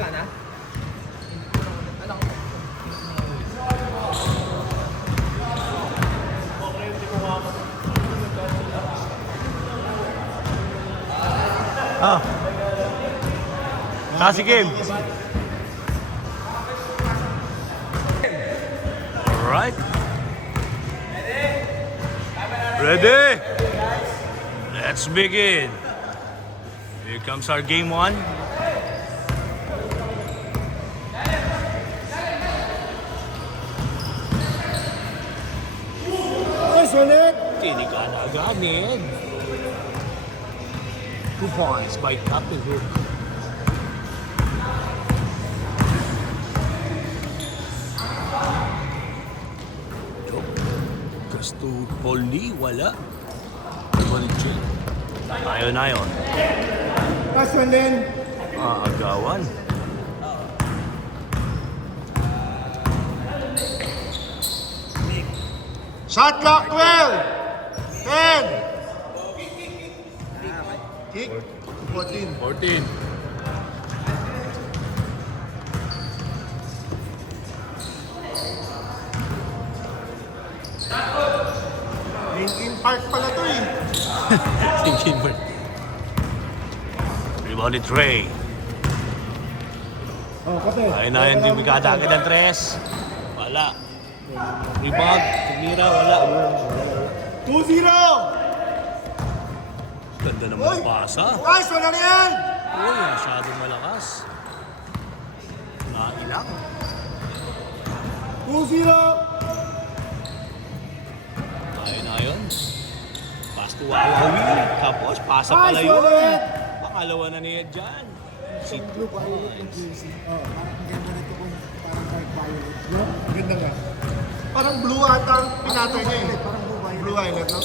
Magkana? Ah. Kasi game. Alright. Ready? Let's begin. Here comes our game one. Nice ulit! Tinigan agad, Ned. 2 points by Captain Hook. Gusto Poli, wala. Balikin. Ayon. Nice one, Len! Agawan. Shot clock 12! 10! Kick 14. 14. Linkin Park pala to eh. Thinking mo. Rebounded Trey. Oh, kapit. Ayon, di bigada agad ang tres. Wala. Rebound, tumira, wala. 2-0! Ganda naman pasa. Nice one na yan! Uy, masyadong malakas. Nailang. 2-0! Ayon. Pass to Wawawi. Tapos, pasa pala Nice yun. one ulit! Pangalawa na niya dyan. Yung blue violet ng jersey. Oh, parang ang ganda nito kung parang dark violet. No? Ang ganda nga. Parang blue ata ang pinatay niya eh. Parang blue violet. Blue violet, no?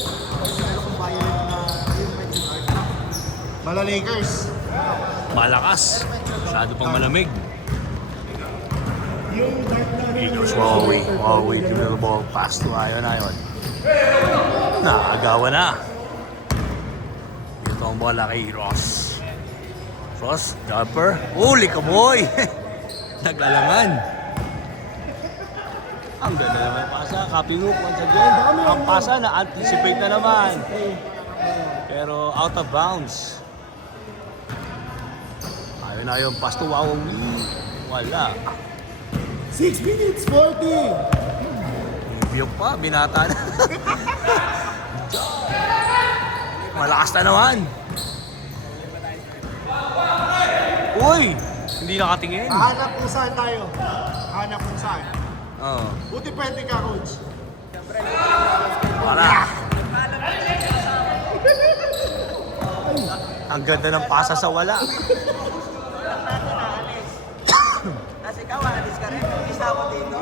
Meron kong violet na yung medyo dark. Mala Lakers. Malakas. Masyado pang malamig. Yung dark na Eagles, Wawawi to the ball. Pass to Ayon. Naagawa na. Dito ang bola kay Ross. Ross, jumper. Uli ka boy! Naglalangan. Ang ganda naman ang pasa. Copy hook once again. Ang pasa na-anticipate na naman. Pero out of bounds. Ayon. Pass to Wawawi. Wala. 6 minutes 40! Biyok pa, binata na. Malakas na naman. Uy! Hindi nakatingin. Hanap kung saan tayo. Hanap kung saan. Oo. Buti pwede ka, coach. Para. Ang ganda ng pasa sa wala. Kasi ikaw, alis ka rin. Isa ako dito.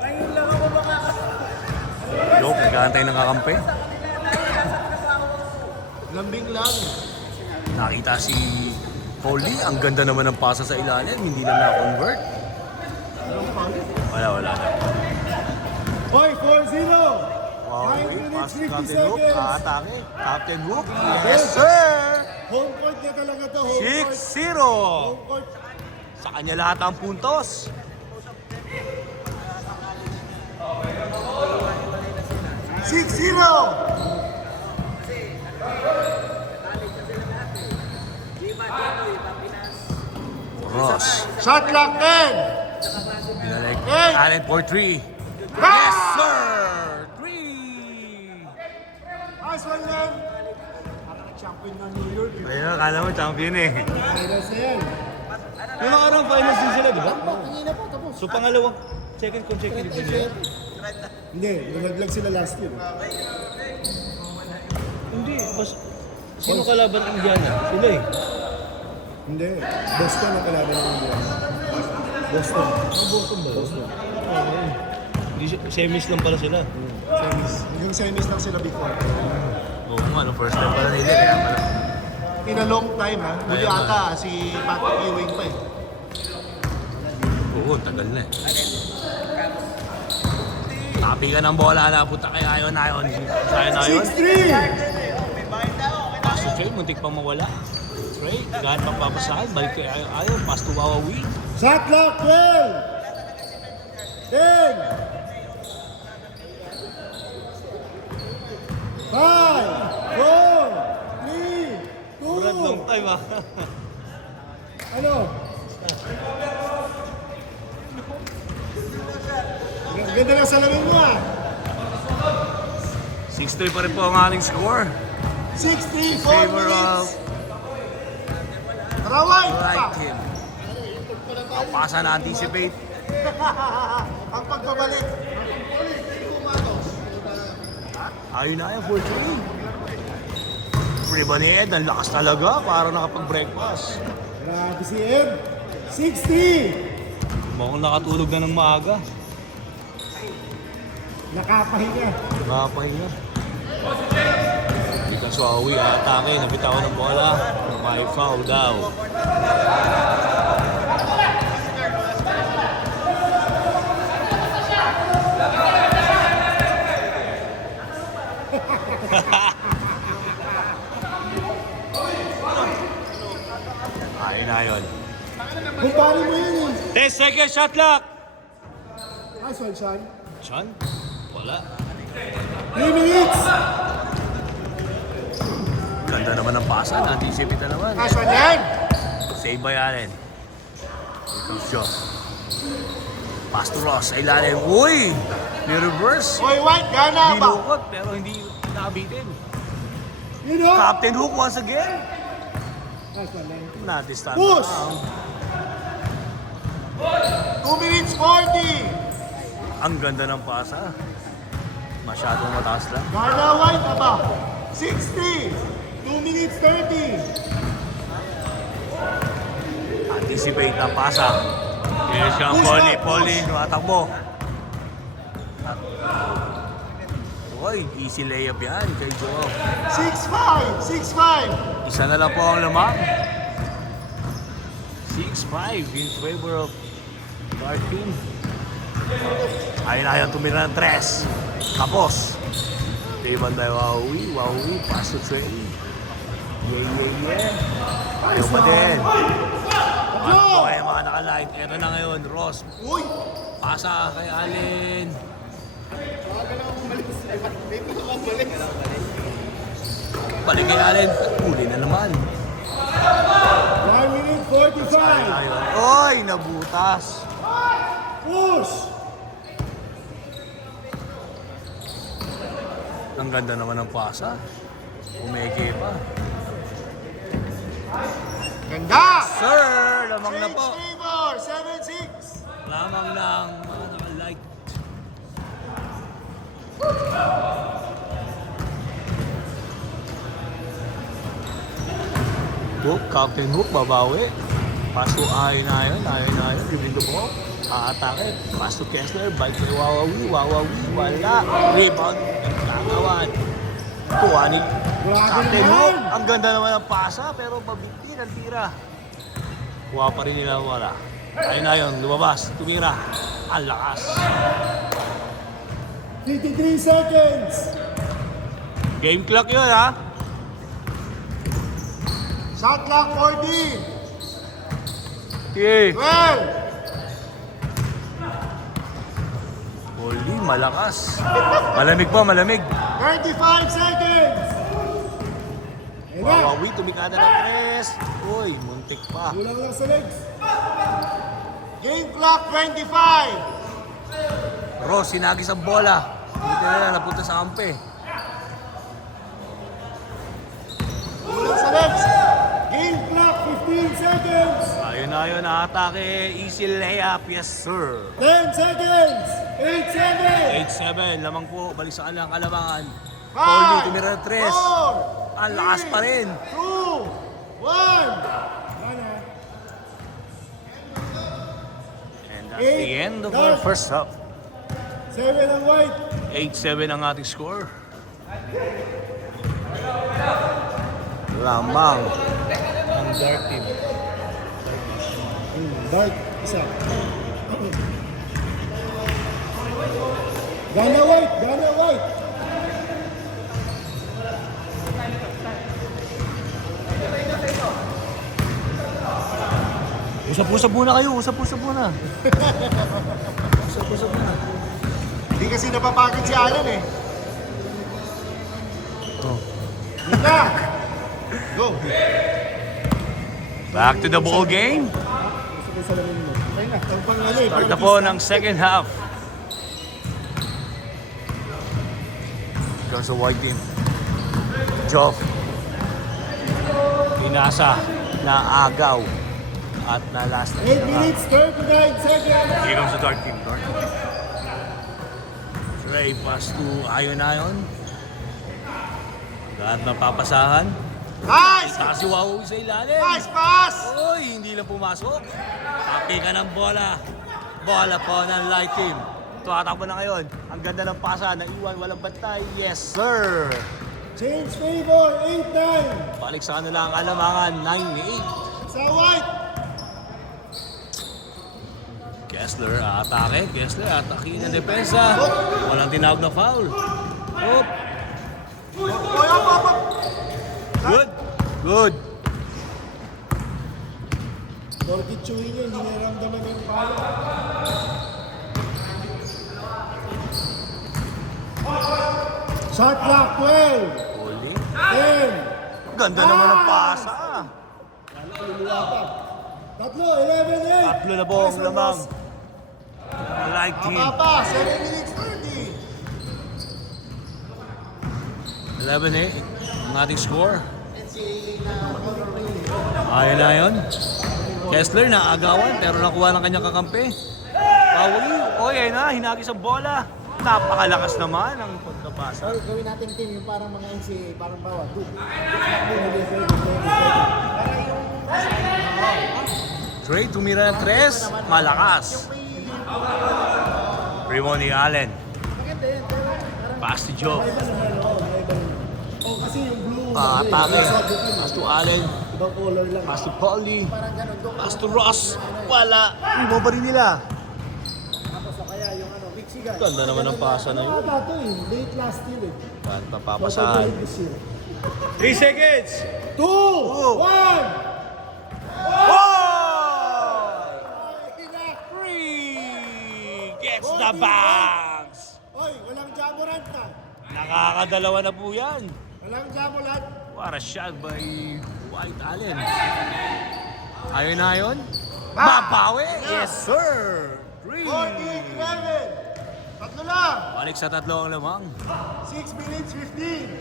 Ngayon lang ako Yo, nag-aantay ng kakampi. Lambing lang. Nakita si Foley. Ang ganda naman ng pasa sa ilalim. Hindi na na-convert. Wala na. Hoy, 4-0! Wow, 9 minutes, pass to 50 Captain Hook. seconds. Atake. Captain Hook. Yes, sir! Home court niya talaga to. Home court. 6-0. Home court. Sa kanya lahat ang puntos. Six zero. Ross. Shot clock 10. Binalik. Hey! Allen for 3. Ah! Yes, sir! 3! Nice one, Len. Parang nag-champion ng New York. Ayun, akala mo champion eh. Finals na yan. Yung nakarang finals din sila, di ba? Hindi na po, tapos. So pangalawang second consecutive din nila. Hindi, nalaglag sila last year. Hindi, sino kalaban ang Indiana? Sila eh. Hindi, Boston ang kalaban ng India. Boston. Boston ba? Boston. Semis lang pala sila. Semis. Yung semis lang sila before. Oo nga, no, first time pala nila. Kaya pala. In a long time ha. Muli Ayun ata si Patrick Ewing pa eh. Oo, tagal na eh. Tapi ka ng bola, napunta kay Ayon. Sayon 6-3! Paso Trey, muntik pang mawala. Trey. Okay, gaan pang papasahan. Balik kay Ayon. Pass to Wawawi. Shot clock, 12. 10. 5, 4, 3, 2. Brad, long time ah. Ano? Ganda ng salamin mo ah. 6-3 pa rin po ang ating score. 60, 4 Favor minutes. of Raway right pa. team. Ang pasa na anticipate. Ang pagbabalik. Ayun na yan, 4-3. Free ba ni Ed? Ang lakas talaga. Parang nakapag-breakfast. Grabe si Ed. 60. Mukhang nakatulog na ng maaga. Nakapahinga. Nakapahinga. Bitas Wawawi, atake. Nabitawan ng bola. May foul daw. Ayun na yun. Kumpare mo yun eh. 10 seconds shot clock! Nice one, Sean. Chan? Wala. 3 minutes. Ganda naman ng pasa. Anticipate na naman. Nice one yan. Save by Allen. Here comes Joe. Pass to Ross sa ilalim. Uy! May reverse. Oy, White, gana ba? Binukot pero hindi nakabitin. You know? Captain Hook once again. Nice one, man. Natin stand Push! down. 2 minutes 40. Ang ganda ng pasa. Masyadong mataas lang. Gana White na ba? 60. 2 minutes 30. Anticipate na pasa. Here's yung Push Polly. na, Polly, push. tumatakbo. Uy, easy layup yan kay Joe. 6-5. 6-5. Isa na lang po ang lamang. 6-5 in favor of our team. Ayun na yung tumira ng tres. Tapos. Diban tayo Wawawi. Wawawi, pass to Trey. Yeah. Ayaw pa din. Ano po kayo mga nakaline? Ito na ngayon, Ross. Uy! Pasa kay Allen. Balik kay Allen. Uli na naman. 1 minute 45. Ayun. Oy, nabutas. Push! Ang ganda naman ng pasa. Umeke pa. Ganda! Sir, lamang na Change po. favor. 7-6. Lamang lang mga naka-like. Hook, Captain Hook, babawi. Paso ayon na yun. Dribling the ball. Aatake. Paso Kessler, bike kay Wawawi. Wawawi, wala. Rebound. Nagkakawan. Tuwa ni Captain Hook. Ang ganda naman ng pasa, pero mabiti ng tira. Kuha pa rin nila wala. Ayun na yun, lumabas, tumira. Ang lakas. 53 seconds. Game clock yun ha. Shot clock 40. Okay. 12. Holy, malakas. Malamig pa, malamig. 35 seconds. Ayan na. Wawawi, tumikada ng tres. Uy, muntik pa. Kulang lang sa legs. Game clock 25. Ross, sinagis ang bola. Buti na lang, napunta sa kampe. Kulang sa legs. Game clock 15 seconds. Ayun na yun, atake. Easy layup, yes sir. 10 seconds. 8-7. 8-7, lamang po. Balik sa kanilang kalabangan. 5, Pauli, tumira ng tres. 4, Ang lakas pa rin. 2, 1. And that's the end of our first half. 7 ang White. 8-7 ang ating score. Lamang ang dark team. Dark. Isa. Gana White. Gana White. Usap-usap muna kayo, usap-usap muna. Usap-usap muna. Hindi kasi napapagod si Alan eh. Oh. Yun na! Go! Back to the ball game. Okay na, ang pangalan eh. Start na po ng second half. Goes the white team. Joff. Pinasa na agaw at na last. 8 minutes, 39 seconds. Here comes the dark team. Dark team. Trey pass to Ayon. Lahat na papasahan. Nice! Taas si Wawawi sa ilalim. Nice pass! Uy, hindi lang pumasok. Tapi ka ng bola. Bola po ng light team. Tumatakbo na ngayon. Ang ganda ng pasa. Naiwan, walang bantay. Yes, sir. Change favor, 8-9. Balik sa kanila ang alamangan. 9-8. Sa white. Kessler, atake. Kessler, atake ng depensa. Walang tinawag na foul. Oop. Good. Good. Dorky chewing yun, hindi naramdaman yung palo. Shot clock, 12. Holy. 10. Ganda naman ng pasa. Luluwa pa. Tatlo, 11-8. Tatlo na po ang lamang. Light team. Papa, 7 minutes 30. 11-8 ang ating score. Ayun na yun. Kessler na agawan pero nakuha ng kanyang kakampi. Wawawi. Oy, ayun na. Hinagis ang bola. Napakalakas naman ang pagkapasa. Gawin natin team yung parang mga NCAA, parang bawat. Trey, tumira ng 3. Malakas. Rimoni Allen. Pass to Joe. Oh, kasi yung blue. Atake. Pass to Allen. Ibang color lang. Pass to Paulie. Parang ganun doon. Pass to Ross. Wala. Rimo pa rin nila. Tapos o kaya yung ano, Michigan. Ganda naman ang pasa na yun. Ito eh, late last year eh. At napapasahan. 3 seconds. 2, 1! Free gets the bags. Oy, walang jamorant na. Nakakadalawa na po yan. Walang jamorant. What a shot by White Allen. Ayun na yun. Babawi. Yes, sir. 3. 14-11. Tatlo lang. Balik sa tatlo ang lamang. 6 minutes 15.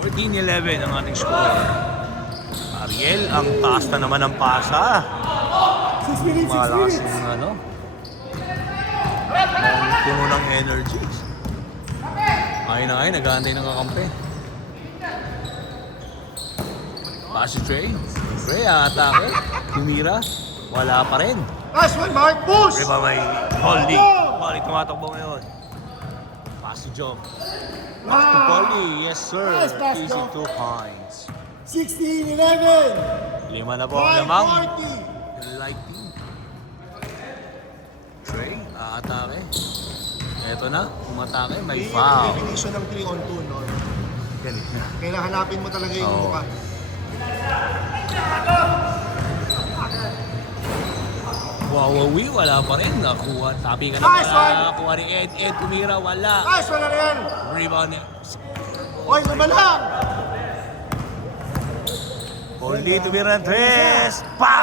14-11 ang ating score. Ariel, ang taas na naman ng pasa. 6 minutes, 6 Malakas minutes. yung ano. Ang puno ng energy. Ayun na ngayon, nag-aantay ng kakampi. Pass si Trey. Trey, atake. Tumira. Wala pa rin. Last one, Mark. Push! Diba may Polly? Polly tumatakbo ngayon. Pass si Joe. Pass to Polly. Yes, sir. Nice pass, Easy Joe. 2 points. 16-11. 5 na po ang lamang. 5-40. Light team. Trey, aatake. Eto na, umatake, may Yung foul. definition ng 3 on 2, no? Galit na. Kailangan hanapin mo talaga yung Oo. mukha. Wawawi, wala pa rin. Nakuha, tapi ka na Nice pala. one! Nakuha ni Ed tumira, wala. Nice, wala na yan. Rebound ni Oy, naman lang. Polly, tumira ng 3. Pa!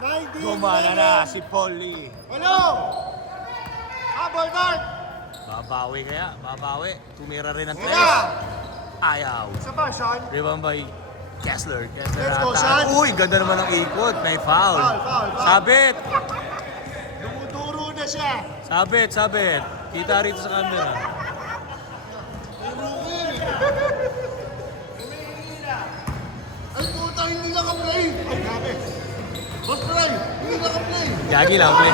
19-11. Gumana na si Polly. Ano? Habol guard. Babawi kaya, babawi. Tumira rin ng 3. Yeah. Ayaw. Isa pa, Sean. Rebound by Kessler. Kessler Let's go, ata. Sean. Uy, ganda naman ng ikot. May foul. Foul. Sabit. Dumuduro na siya. Sabit. Kita rito sa camera. Ay, puta, hindi naka-play. Ay, grabe. Boss Play, hindi naka-play. Gagi lang, pre.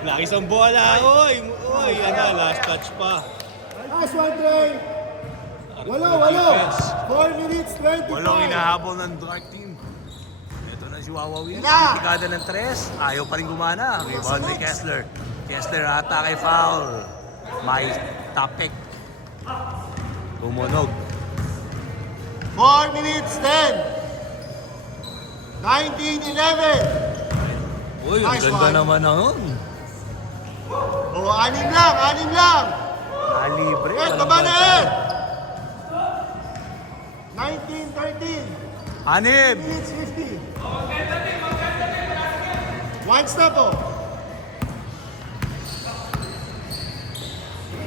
Nakisang bola. Uy, ano, last touch pa. Last one, Trey. Walo. 4 minutes, 25. Walong inahabol ng Dark Team. Ito na si Wawawi. Yeah. Tikada ng 3. Ayaw pa rin gumana. Rebound by Kessler. Kessler ata kay foul. May tapik. Tumunog. 4 minutes 10. 19-11. Uy, ang Nice ganda one. naman na yun. O, 6 lang, 6 lang. Nalibre. Yes, walang baba na banta. eh. 19-13. 6. Minutes 50. White stop po.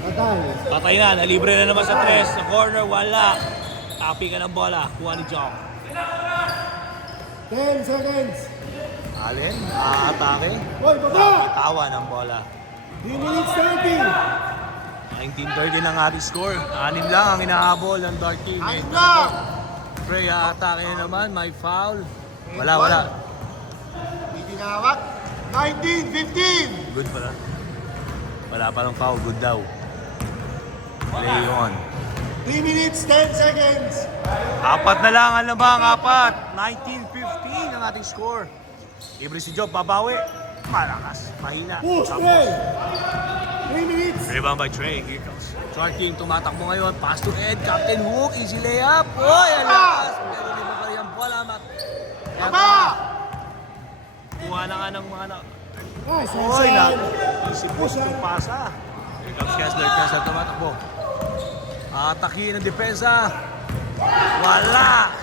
Patay. Patay na, nalibre na naman sa 3. Sa corner, wala. Tapi ka ng bola. Kuha ni Jock. 10 seconds. Alin, aatake. Hoy, baba! Tawa ng bola. 3 minutes 30. 19-30 ang ating score. 6 lang ang inahabol ng Dark Team. 6 lang. Frey, aatake na naman. May foul. Wala. Hindi tinawag. 19-15. Good pala. Wala pa ng foul. Good daw. Play on. 3 minutes 10 seconds. 4 na lang ang labang. 4. 19-15 ang ating score. Libre si Job. Babawi. Malakas. Mahina. Push, Tapos. Trey. 3 minutes. Rebound by Trey. Here comes. Dark Team tumatakbo ngayon. Pass to Ed. Captain Hook. Easy layup. Uy, alas. Pero di mo pa rin ang bola. Baba! Kuha na nga ng mga Nice. Uy, Nice. isip mo itong pasa. Here comes Kessler. Kessler tumatakbo. Atake ng depensa. Wala.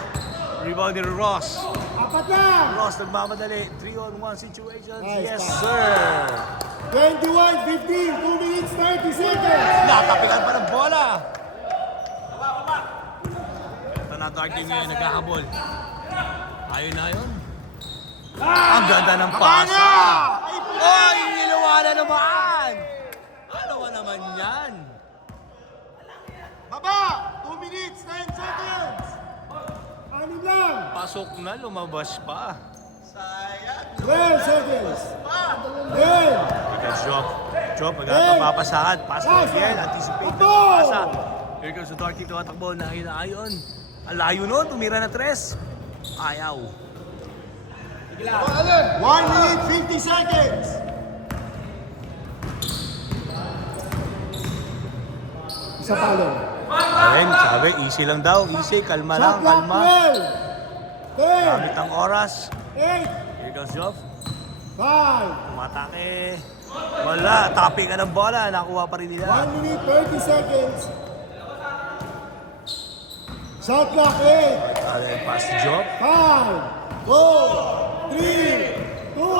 Rebound ni Ross. 4 lang. Ross nagmamadali. 3-on-1 situations. Nice Yes, pass. sir. 21-15. 2 minutes 30 seconds. Natapikan pa ng bola. Ito na Dark Team ngayon, nagkahabol. Ayun na yun. Ang ganda ng Baba pasa. na! Oy, niluwa na naman. Ano ba naman yan? Baba! 2 minutes 10 seconds. 6 lang. Pasok na, lumabas pa. 12 seconds. 10. Because Job, magpapasahan. Pasok again, anticipate na pasa. Here comes the Dark Team, tumatakbo na hinaayon. Ang layo nun, tumira na 3. Ayaw. 1 minute 50 seconds. Isa pa lang. Ayun, sabi, easy lang daw. Easy, kalma lang, Shot clock kalma. 12. 10. Gamit ang oras. 8. Here comes Job. 5. Tumatake. Wala, tapi ka ng bola. Nakuha pa rin nila. 1 minute 30 seconds. Shot clock 8. Ayun, pass to Job. 5. 4. 3. 2.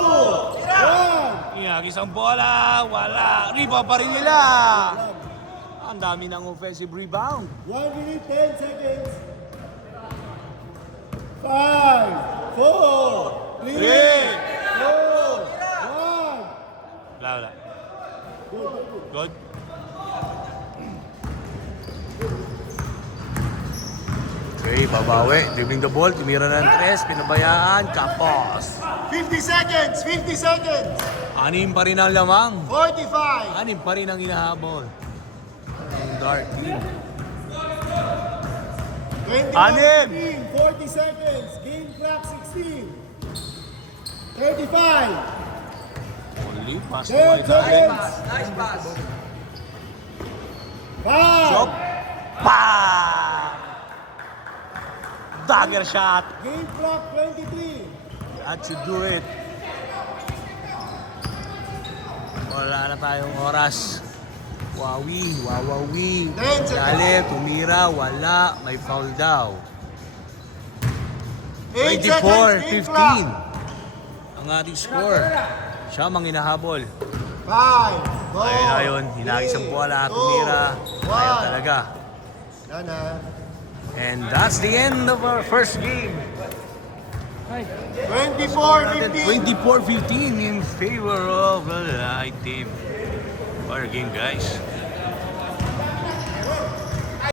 1. Inagis ang bola. Wala. Rebound pa rin nila. Ang dami ng offensive rebound. 1 minute 10 seconds. 5. 4. 3. 2. 1. Wala. Good. Okay, babawi. Dribbling the ball. Tumira ng 3. Pinabayaan. Kapos. 50 seconds. 50 seconds. 6 pa rin ang lamang. 45. 6 pa rin ang inahabol. Ang Dark Team. 21, 40 seconds. Game clock 16. 35. Only pass to 10 White Eye. seconds. Nice pass. 5. Job. Pa! Dagger shot. Game clock 23. That should do it. Wala na tayong oras. Wawawi. 10 seconds. Dali, tumira, wala. May foul daw. 8 seconds. Game 24-15. clock. Ang ating score. Siya mang hinahabol. 5. 4. Ayun, hinagis ang bola, tumira. Ayaw talaga. Yan na. And that's the end of our first game. 24-15. 24-15 in favor of the Light Team. What a game, guys.